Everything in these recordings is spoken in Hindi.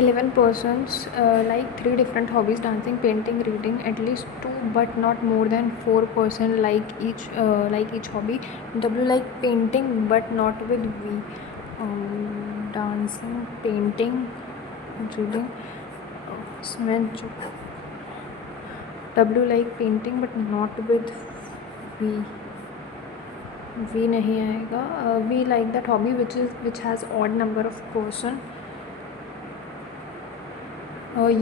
11 persons like 3 different hobbies: dancing, painting, reading. At least 2 but not more than 4 person like each hobby. W like painting but not with V. Dancing, painting, reading. इसमें जो W like painting but not with V. V नहीं आएगा. We like that hobby which has odd number of person.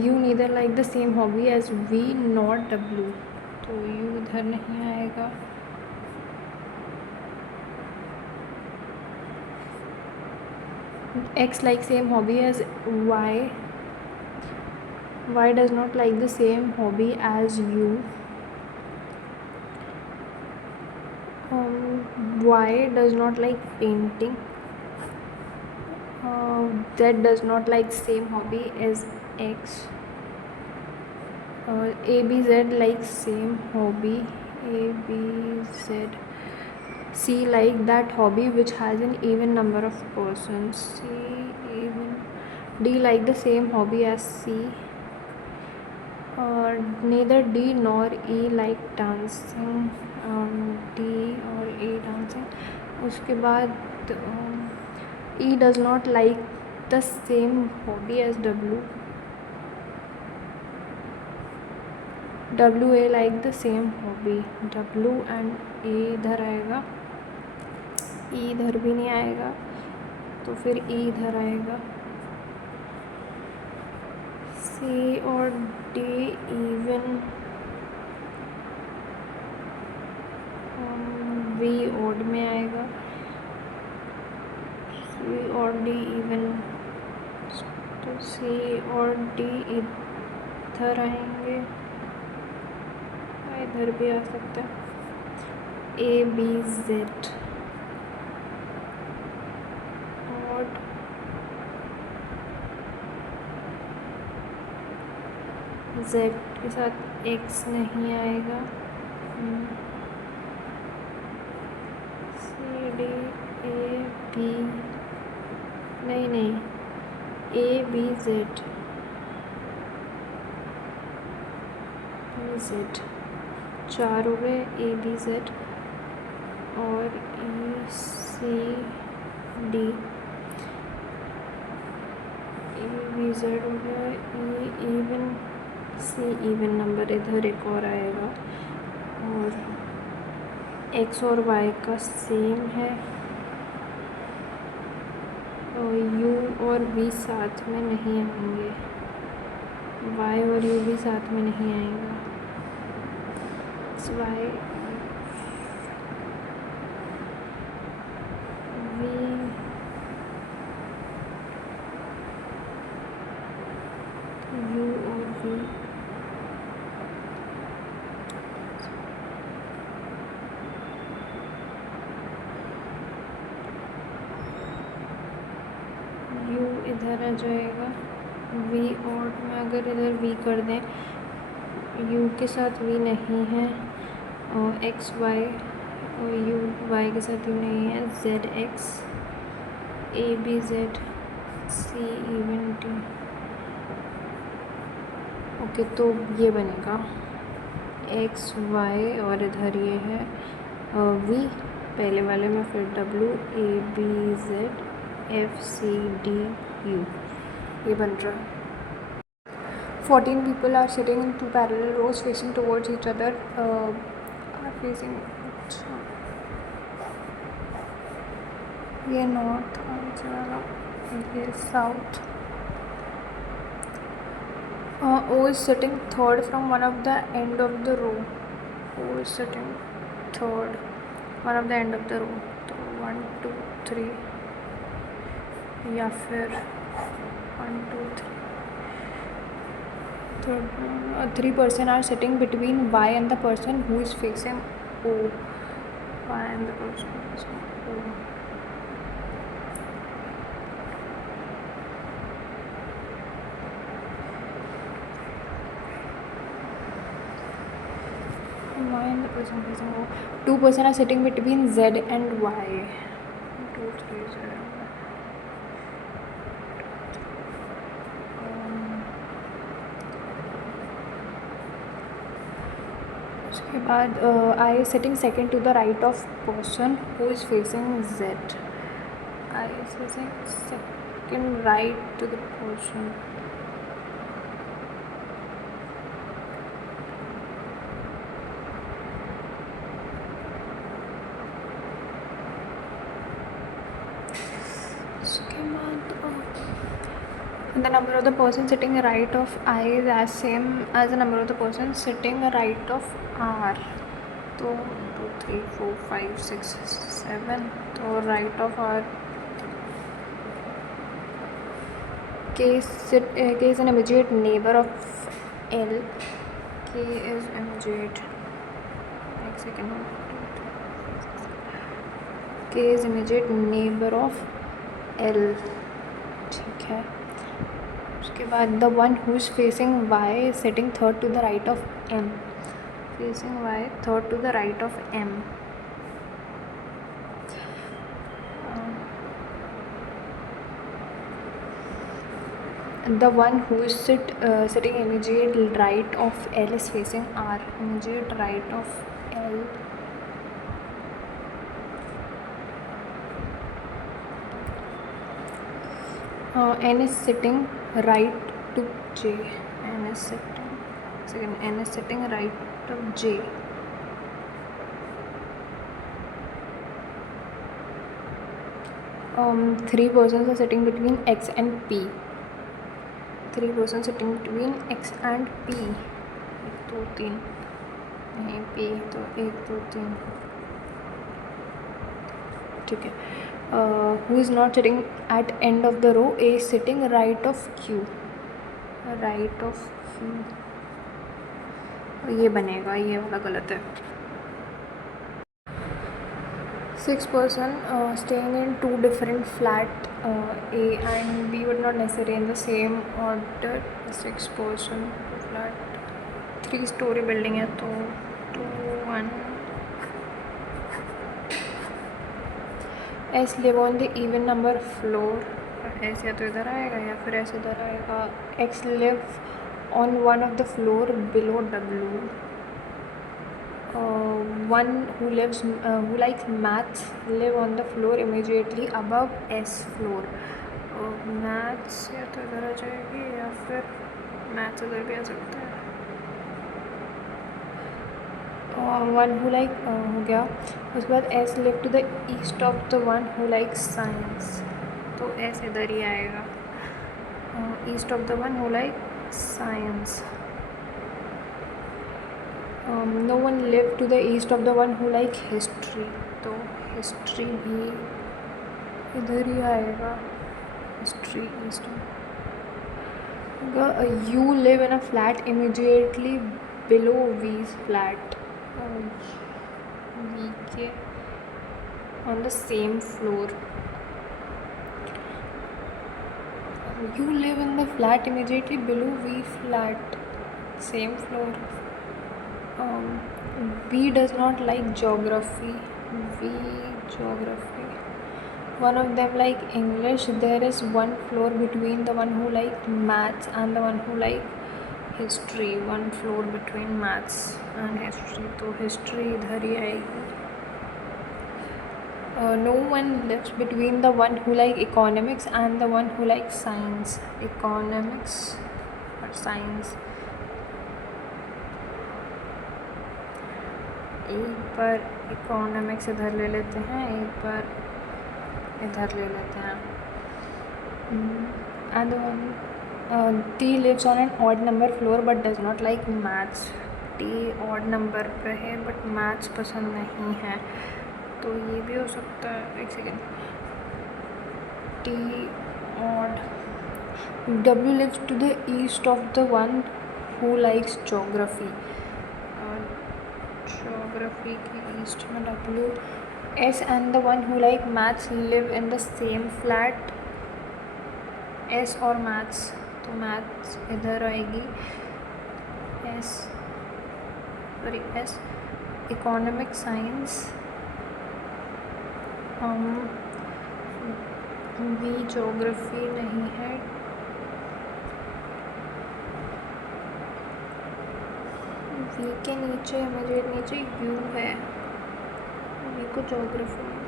You neither like the same hobby as V nor W, तो U इधर नहीं आएगा. X like same hobby as Y. Y does not like the same hobby as U. Y does not like painting. Z does not like same hobby as X. ABZ likes same hobby. ABZ. C like that hobby which has an even number of persons. C even. D like the same hobby as C. Neither D nor E like dancing. D or E dancing. उसके बाद E does not like the same hobby as W. WA like the same hobby. W and A इधर आएगा. E इधर भी नहीं आएगा, तो फिर E इधर आएगा. C और D even. V odd में आएगा. C और D even, तो C और D इधर आएंगे. इधर भी आ सकता है. ABZ odd. Z के साथ X नहीं आएगा. CD AB नहीं ABZ BZ 4 हो गए. ABZ और ECD. ABZ हो गया. E even. C even number इधर एक और आएगा. और X और Y का सेम है. और U और V साथ में नहीं आएंगे. Y और U भी साथ में नहीं आएगा. Y V U और V. U इधर आ जाएगा. V और में अगर इधर V कर दें, U के साथ V नहीं है. और X Y और U Y के साथ U नहीं है. Z X A B Z C even D. Okay, तो ये बनेगा X Y और इधर ये है V पहले वाले में, फिर W A B Z F C D U. ये बन रहा है. 14 people are sitting in 2 parallel rows facing towards each other. Are facing. ये नॉर्थ आंसर, ये south. O is sitting third from one of the end of the row. O is sitting third, one of the end of the row. तो 1 2 3 या फिर 1 2 3. Third, 3 person are sitting between Y and the person who is facing O. Y and the person facing O. Y and the person facing O. 2 person are sitting between Z and Y. 2 3 0. उसके बाद I sitting second to the right of person who is facing Z. I is facing second right to the person. उसके बाद the number of the person sitting right of I is as same as the number of the person sitting right of R. तो 2 3 4 5 6 7. तो right of R K is an immediate neighbor of L. K is immediate. एक second. K is immediate neighbor of L. ठीक है. उसके बाद the one who is facing Y sitting third to the right of M. Facing Y third to the right of M. The one who is sitting immediate right of L is facing R. Immediate right of L N is sitting right to J. N is sitting right to J. Three persons are sitting between X and P. Three persons sitting between X and P. 1 2 3. नहीं P तो 1 2 3. ठीक है. Who is not sitting at end of the row? A is sitting right of Q. Right of Q. ये बनेगा, ये वाला गलत है. 6 person staying in 2 different flat A and B but not necessarily in the same order. 6 person flat 3-story building है तो 2 1. S live on the even number floor. S या तो इधर आएगा या फिर ऐसे इधर आएगा. X live on one of the floor below W. One who likes maths live on the floor immediately above S floor. Maths या तो इधर आ जाएगी या फिर maths इधर भी आ सकता है. वन हु लाइक हो गया. उसके बाद S live to the east of the one who like science. तो एस इधर ही आएगा. East of the one who like science. No one live to the east of the one who like history. तो हिस्ट्री भी इधर ही आएगा. History east. U live in a flat immediately below V's flat. V के on the same floor. You live in the flat immediately below V flat, same floor. B does not like geography. V geography. One of them like English. There is one floor between the one who like maths and the one who like history. One floor between maths and history. तो history इधर ही आएगी. No one lives between the one who like economics and the one who like science. Economics or science. एक बार economics इधर ले लेते हैं, एक बार इधर ले लेते हैं. And the one T lives on an odd number floor but does not like maths. T odd number पे है but maths पसंद नहीं है. तो ये भी हो सकता है. एक second. T odd. W lives to the east of the one who likes geography. Geography के east में W. S and the one who like maths live in the same flat. S और maths. तो मैथ्स इधर आएगी. S economic science. B geography नहीं है. वी के नीचे इमीडिएट नीचे यू है, वी को जोग्राफी में,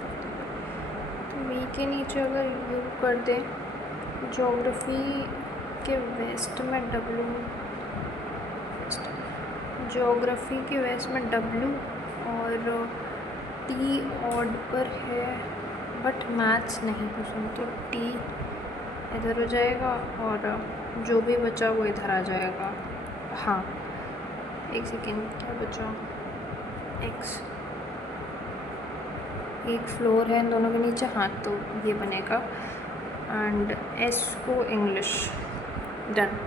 तो वी के नीचे अगर यू कर दें, जोग्राफी के वेस्ट में डब्लू, जोग्राफी के वेस्ट में डब्लू और टी ऑड पर है, बट मैथ्स नहीं पसंद, तो टी इधर हो जाएगा और जो भी बचा वो इधर आ जाएगा। हाँ एक सेकेंड, क्या बचा, एक्स, एक फ्लोर है इन दोनों के नीचे, हाँ तो ये बनेगा। एंड एस को इंग्लिश, डन।